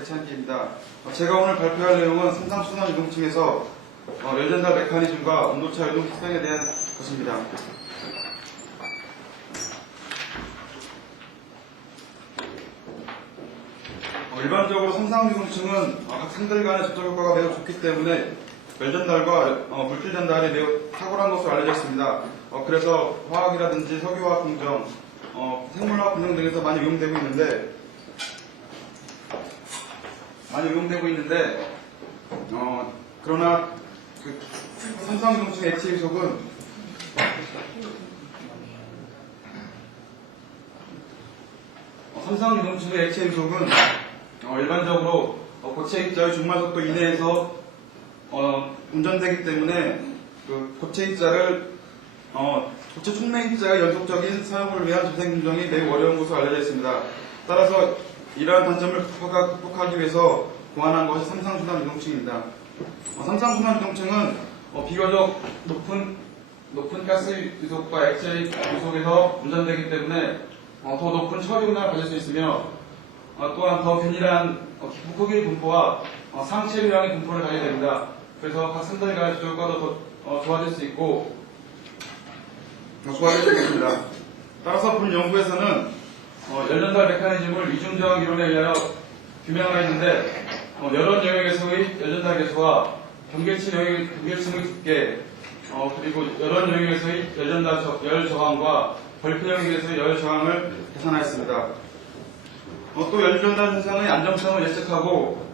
배치한기입니다. 제가 오늘 발표할 내용은 삼상순환 유동층에서 열전달 메커니즘과 온도차 유동 특성에 대한 것입니다. 일반적으로 삼상유동층은 각 상들 간의 접촉 효과가 매우 좋기 때문에 열전달과 물질 전달이 매우 탁월한 것으로 알려져 있습니다. 그래서 화학이라든지 석유화학 공정, 생물화학 공정 등에서 많이 이용되고 있는데, 그러나 삼상유동층 액체 유속은 삼상유동층의 액체 유속은 일반적으로 고체 입자의 중말 속도 이내에서 운전되기 때문에 그 고체 입자를 고체 촉매 입자의 연속적인 사용을 위한 재생 공정이 매우 어려운 것으로 알려져 있습니다. 따라서 이러한 단점을 극복하기 위해서 고안한 것이 삼상순환 유동층입니다. 삼상순환 유동층은 비교적 높은 가스 유속과 액체 유속에서 운전되기 때문에 더 높은 처리 운항을 가질 수 있으며 또한 더 균일한 기포 크기 분포와 상체 유형의 분포를 가지게 됩니다. 그래서 각 상들 간의 조절 효과도 더 좋아질 수 있고 좋아질 수 있습니다. 따라서 본 연구에서는 열전달 메커니즘을 이중저항 이론에 의하여 규명하였는데 여러 영역에서의 열전달 개수와 경계층의 두께 그리고 여러 영역에서의 열 저항과 벌크 영역에서의 열 저항을 계산하였습니다. 또 열전달 현상의 안정성을 예측하고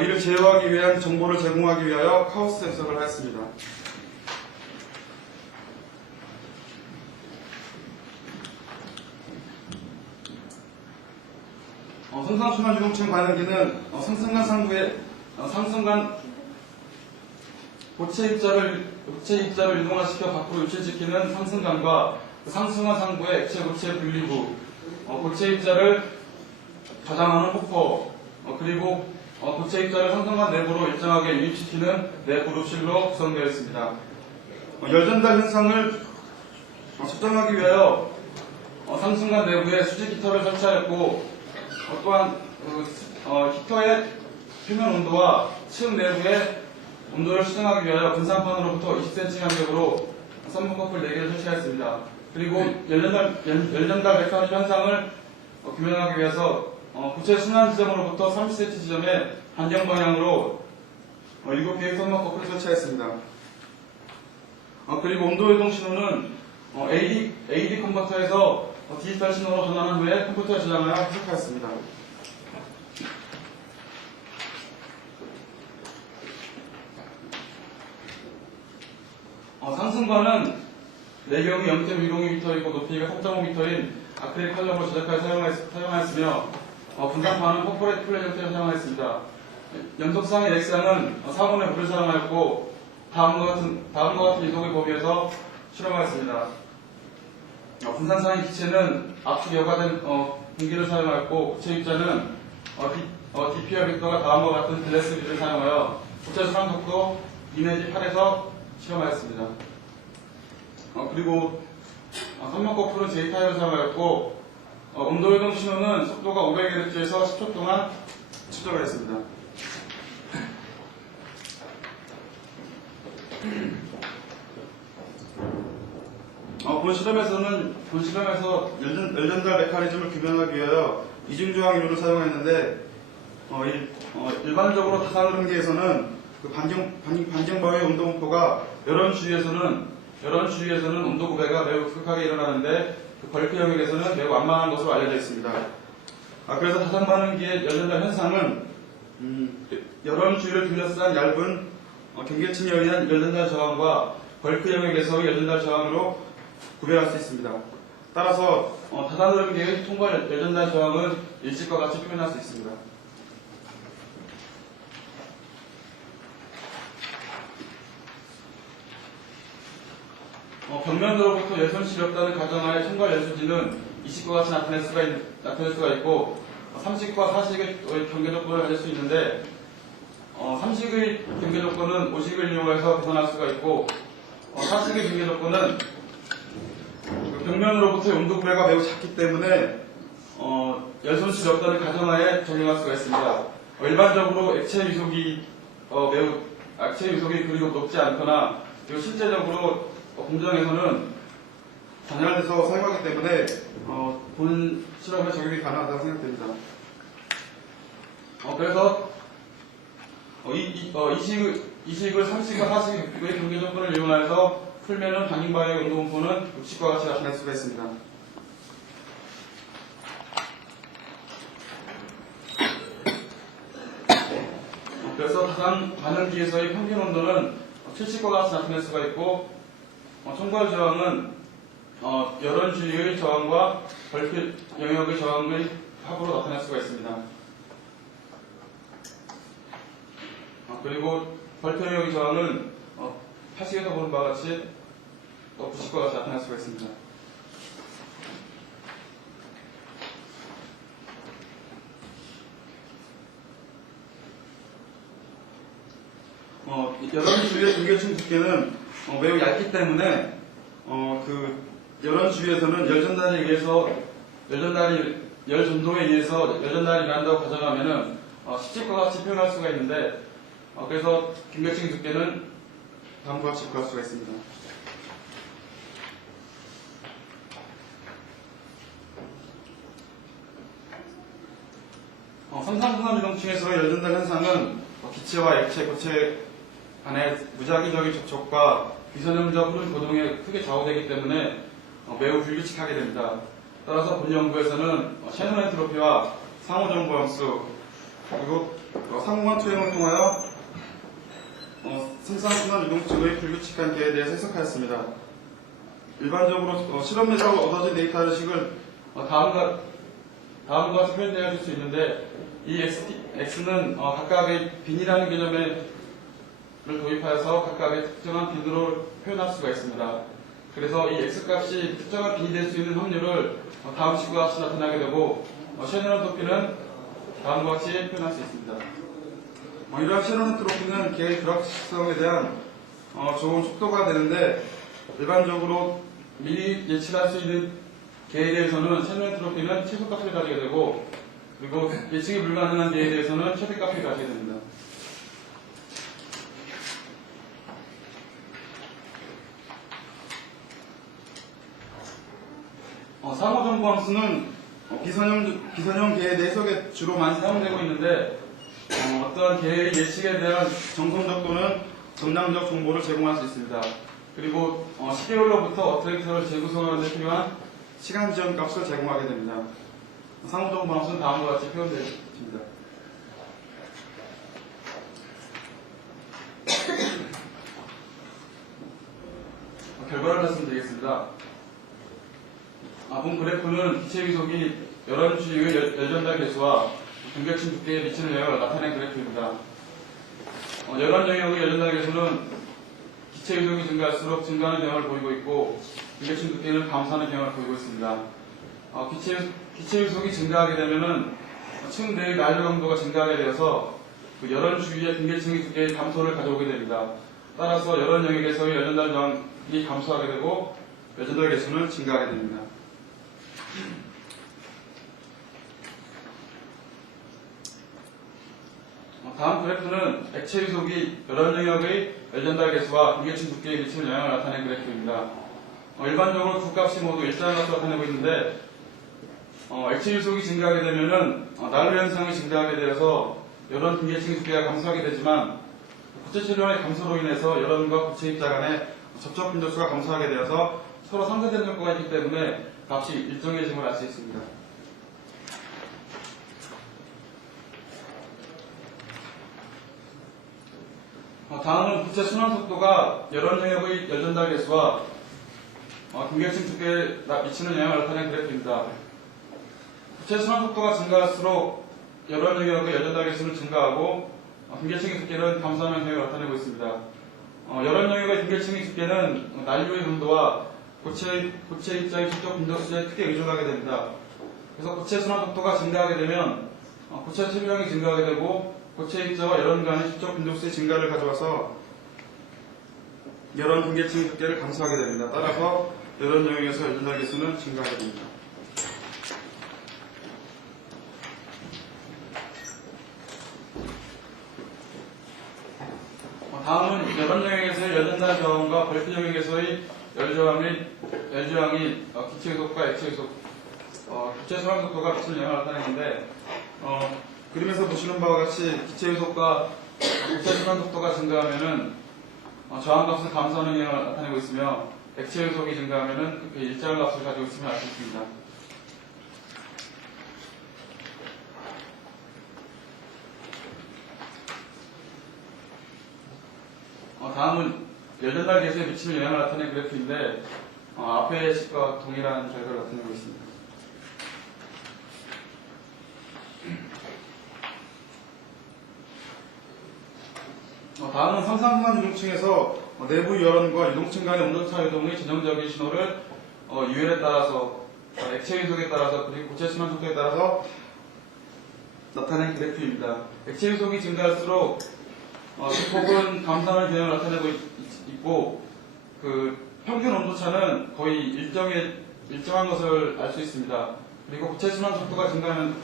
이를 제어하기 위한 정보를 제공하기 위하여 카오스 해석을 하였습니다. 삼상순환 유동층 반응기는 상승간 고체 입자를 이동화시켜 밖으로 유출시키는 상승관과 상승한 상부의 액체 고체 분리부, 고체 입자를 저장하는 호퍼, 그리고 고체 입자를 상승관 내부로 일정하게 유입시키는 내부 룹실로 구성되어 있습니다. 열전달 현상을 측정하기 위하여 상승관 내부에 수직 히터를 설치하였고 또한 히터의 표면 온도와 층 내부의 온도를 수정하기 위하여 분산판으로부터 20cm 간격으로 선분 커플 4개를 설치하였습니다. 그리고 열전달 메커니즘 현상을 규명하기 위해서 고체 순환 지점으로부터 30cm 지점에 반경 방향으로 7개의 선분 커플을 설치하였습니다. 그리고 온도 유동 신호는 AD 컨버터에서 디지털 신호로 전환한 후에 컴퓨터에 저장하여 해석하였습니다. 상승관은 내경이 0.102m이고 높이가 3.5m인 아크릴 칼럼을 제작하여 사용하였으며 분산판은 퍼포레이트 플레이 형태를 사용하였습니다. 연속상의 렉상은 4분의 9를 사용하였고 다음과 같은 이동의 범위에서 실험하였습니다. 분산상의 기체는 압축 여과된 공기를 사용하였고 고체 입자는 DPR 벡터가 다음과 같은 글래스 비를 사용하여 고체 순환 속도 2 내지 8에서 실험하였습니다. 그리고 선명 커플은 J 타입을 사용하였고 온도 유동 신호는 속도가 500Hz에서 10초 동안 측정을 했습니다. 본 실험에서 열전달 메커니즘을 규명하기 위하여 이중저항 이론을 사용했는데 일반적으로 다산흐름기에서는 그 반경바위의 온도 분포가 여러 주위에서는 온도 구배가 매우 급격하게 일어나는데 그 벌크 영역에서는 매우 완만한 것으로 알려져 있습니다. 그래서 다산 반응기의 열전달 현상은 여러 주위를 둘러싼 얇은 경계층에 의한 열전달 저항과 벌크 영역에서의 열전달 저항으로 구별할 수 있습니다. 따라서 다산흐름기의 통과 열전달 저항은 일직과 같이 표현할 수 있습니다. 벽면으로부터 열선실이 없다는 가정하에 총괄 열수지는 20과 같이 나타낼 수가 있고 30과 40의 경계 조건을 가질 수 있는데 30의 경계 조건은 50을 이용해서 계산할 수가 있고 40의 경계 조건은 벽면으로부터의 온도 구배가 매우 작기 때문에 열손실이 없다는 가정하에 적용할 수가 있습니다. 일반적으로 액체 위속이 그리고 높지 않거나 그리고 실제적으로 공장에서는 단열돼서 사용하기 때문에 본 실험에 적용이 가능하다고 생각됩니다. 그래서 이 식을 30과 40의 경계 조건을 이용하여서 풀면은 방향방향 운동 분포는 육식과 같이 나타낼 수가 있습니다. 그래서 가상 반응기에서의 평균 온도는 70과 같이 나타낼 수가 있고, 첨가 저항은 열원 주위의 저항과 벌필 영역의 저항의 합으로 나타낼 수가 있습니다. 그리고 벌필 영역의 저항은 하식에서 보는 바와 같이 90과 같이 나타낼 수가 있습니다. 열원 주위의 중계층 두께는 매우 얇기 때문에 열원 주위에서는 열 전도에 의해서 열 전달이 일어난다고 가정하면은 10과 같이 표현할 수가 있는데, 그래서 중계층 두께는 다음과 같이 구할 수가 있습니다. 삼상순환 유동층에서의 열 전달 현상은 기체와 액체, 고체 간의 무작위적인 접촉과 비선형적 흐름 고동에 크게 좌우되기 때문에 매우 불규칙하게 됩니다. 따라서 본 연구에서는 셰논 엔트로피와 상호정보 함수 그리고 상호간 투영을 통하여 삼상순환 유동층의 불규칙한 계에 대해서 해석하였습니다. 일반적으로 실험에서 얻어진 데이터식을 다음과 같이 표현되어 줄 수 있는데, 이 X는 각각의 빈이라는 개념을 도입하여서 각각의 특정한 빈으로 표현할 수가 있습니다. 그래서 이 X값이 특정한 빈이 될 수 있는 확률을 다음 식과 같이 나타나게 되고, 셰논 엔트로피는 다음과 같이 표현할 수 있습니다. 이러한 셰논 엔트로피는 계의 불확실성에 대한 좋은 속도가 되는데, 일반적으로 미리 예측할 수 있는 계에 대해서는 셰논 엔트로피는 최소값을 가지게 되고, 그리고 예측이 불가능한 계에 대해서는 최대값을 가지게 됩니다. 상호정보 함수는 비선형 계에 대해 해석에 주로 많이 사용되고 있는데, 어떠한 계의 예측에 대한 정성적 또는 정량적 정보를 제공할 수 있습니다. 그리고 시계열로부터 어트랙터를 재구성하는 데 필요한 시간 지연 값을 제공하게 됩니다. 상호정보 함수는 다음과 같이 표현되어 있습니다. 결과를 말씀드리겠습니다. 본 그래프는 기체 위속이 열원 주위의 열전달 개수와 중계층 두께에 미치는 영향을 나타낸 그래프입니다. 열원 영역의 열전달 개수는 기체 위속이 증가할수록 증가하는 경향을 보이고 있고, 중계층 두께는 감소하는 경향을 보이고 있습니다. 기체 위속이 증가하게 되면은 층 내의 난류 강도가 증가하게 되어서 열원 주위의 중계층 두께의 감소를 가져오게 됩니다. 따라서 열원 영역에서의 열전달 저항이 감소하게 되고 열전달 개수는 증가하게 됩니다. 다음 그래프는 액체 위속이 열원 영역의 열전달 개수와 중계층 두께에 미치는 영향을 나타낸 그래프입니다. 일반적으로 두 값이 모두 일정한 값을 나타내고 있는데, 액체 위속이 증가하게 되면은 난류 현상이 증가하게 되어서 열원 중계층 두께가 감소하게 되지만, 고체 체류의 감소로 인해서 열원과 고체 입자 간의 접촉 빈도수가 감소하게 되어서 서로 상쇄되는 효과가 있기 때문에 값이 일정해짐을 알 수 있습니다. 다음은 부채 순환 속도가 열원 영역의 열전달 개수와 중계층 두께에 미치는 영향을 나타낸 그래프입니다. 부채 순환 속도가 증가할수록 열원 영역의 열전달 개수는 증가하고 중계층의 두께는 감소하는 영향을 나타내고 있습니다. 열원 영역의 중계층의 두께는 난류의 강도와 고체 입자의 접촉 빈도수에 크게 의존하게 됩니다. 그래서 고체 순환 속도가 증가하게 되면 고체 체류량이 증가하게 되고, 고체 입자와 열원 간의 접촉 빈도수의 증가를 가져와서 열원 중계층 두께를 감소하게 됩니다. 따라서 열원 영역에서 열전달 개수는 증가하게 됩니다. 다음은 여론 영역에서의 열전달 저항과 벌크 영역에서의 열저항 및 열저항이 기체 요속과 액체 요속, 기체 순환 속도가 미치는 영향을 나타내는데, 그림에서 보시는 바와 같이 기체 요속과 기체 순환 속도가 증가하면은 저항값을 감소하는 영향을 나타내고 있으며, 액체 요속이 증가하면은 그 일정한 값을 가지고 있음을 알 수 있습니다. 다음은 열전달 계수에 미치는 영향을 나타내는 그래프인데, 앞의 식과 동일한 결과를 나타내고 있습니다. 다음은 상상순환 유동층에서 내부 열원과 유동층 간의 온도차 유동의 전형적인 신호를 유혈에 따라서, 액체 유속에 따라서, 그리고 고체 순환 속도에 따라서 나타낸 그래프입니다. 액체 유속이 증가할수록 폭은 감소하는 경향을 나타내고 있고, 그 평균 온도차는 거의 일정한 것을 알 수 있습니다. 그리고 고체 순환 속도가 증가하면,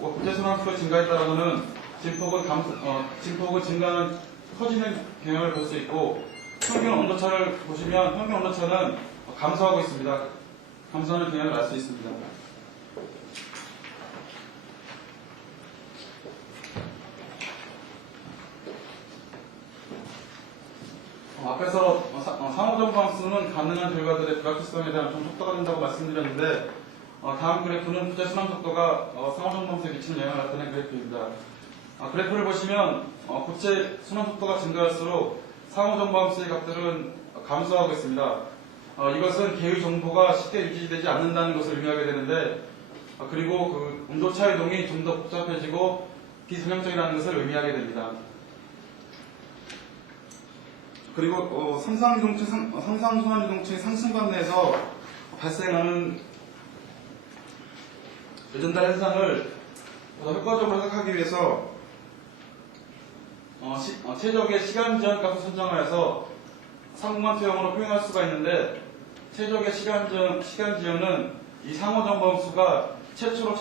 고체 순환 속도의 증가에 따라서는 진폭은 증가하는 커지는 경향을 볼 수 있고, 평균 온도차를 보시면 평균 온도차는 감소하고 있습니다. 감소하는 경향을 알 수 있습니다. 앞에서 상호정방수는 가능한 결과들의 불확실성에 대한 좀 속도가 된다고 말씀드렸는데, 다음 그래프는 부재 순환 속도가 상호정방수에 미치는 영향을 나타낸 그래프입니다. 그래프를 보시면 고체 순환 속도가 증가할수록 상호정방수의 값들은 감소하고 있습니다. 이것은 계의 정보가 쉽게 유지되지 않는다는 것을 의미하게 되는데, 그리고 그 온도차 이동이 좀 더 복잡해지고 비선형적이라는 것을 의미하게 됩니다. 그리고 상상순환 유동층의 상승관 내에서 발생하는 열전달 현상을 더 효과적으로 해석하기 위해서 최적의 시간 지연 값을 선정하여서 상공간 투영으로 표현할 수가 있는데, 최적의 시간 지연은 이 상호정범수가 최초로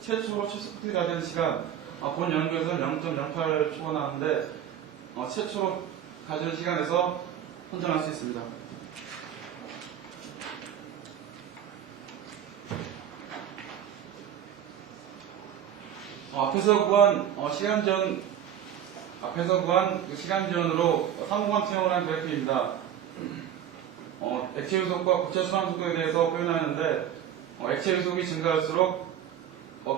최소폭이 가진 시간, 본 연구에서는 0.08초가 나왔는데, 최초로 가진 시간에서 선정할 수 있습니다. 앞에서 구한 시간 지연으로 상공간 투영을 한 그래프입니다. 액체 유속과 고체 순환 속도에 대해서 표현하는데, 액체 유속이 증가할수록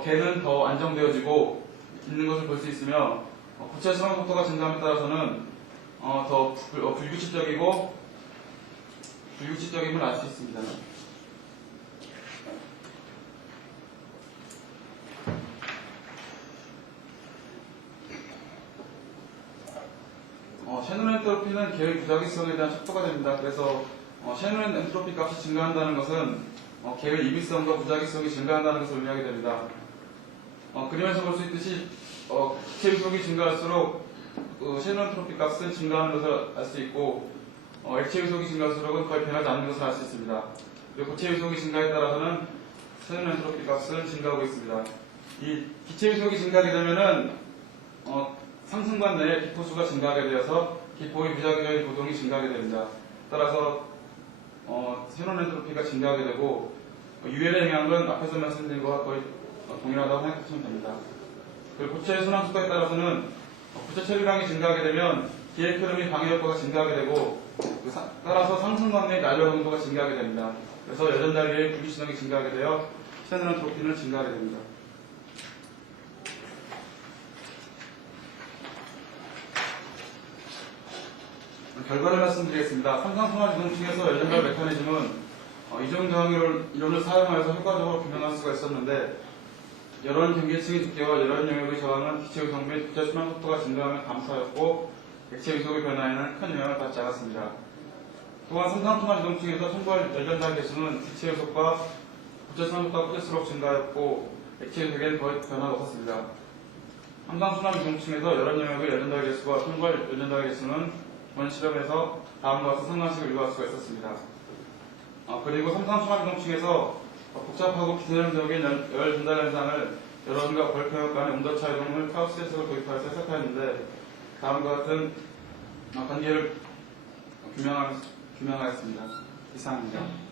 개는 더 안정되어지고 있는 것을 볼 수 있으며, 고체 순환 속도가 증가함에 따라서는 더 불규칙적임을 알 수 있습니다. 셰논 엔트로피는 계의 부작용성에 대한 척도가 됩니다. 그래서 셰논 엔트로피 값이 증가한다는 것은 계의 이비성과 부작용성이 증가한다는 것을 의미하게 됩니다. 그림에서 볼 수 있듯이 기체 유속이 증가할수록 셰논 엔트로피 값은 증가하는 것을 알 수 있고, 액체 유속이 증가할수록은 거의 변하지 않는 것을 알 수 있습니다. 그리고 고체 유속이 증가에 따라서는 셰논 엔트로피 값은 증가하고 있습니다. 이 기체 유속이 증가하게 되면은 상승관 내에 기포수가 증가하게 되어서 기포의 부작용적인 고동이 증가하게 됩니다. 따라서 셰논 엔트로피가 증가하게 되고, 유혈의 영향은 앞에서 말씀드린 것과 거의 동일하다고 생각하시면 됩니다. 그리고 고체 순환 속도에 따라서는 고체 처리량이 증가하게 되면 기획 흐름이 방해 효과가 증가하게 되고, 따라서 상승관 내의 난력 농도가 증가하게 됩니다. 그래서 여전달계의 불규신형이 증가하게 되어 셰논 엔트로피는 증가하게 됩니다. 결과를 말씀드리겠습니다. 상상순환 유동층에서 열전달 메커니즘은 이중 저항 이론을 사용하여서 효과적으로 규명할 수가 있었는데, 여론 경계층의 두께와 여론 영역의 저항은 기체 유속 및 고체 순환 속도가 증가하면 감소하였고, 액체 유속의 변화에는 큰 영향을 받지 않았습니다. 또한 상상순환 유동층에서 첨부할 열전달 개수는 기체 유속과 고체 순환 속도가 커질수록 증가하였고, 액체 유속에는 거의 변화가 없었습니다. 상상순환 유동층에서 여론 영역의 열전달 개수와 첨부할 열전달 개수는 본 실험에서 다음과 같은 상관식을 이루어갈 수가 있었습니다. 그리고 상상순환 유동층에서 복잡하고 비선형적인 열 전달 현상을 여론과 벌크 간의 온도차 이동을 카우스 해석을 도입하여서 해석하였는데, 다음과 같은 관계를 규명하였습니다. 이상입니다.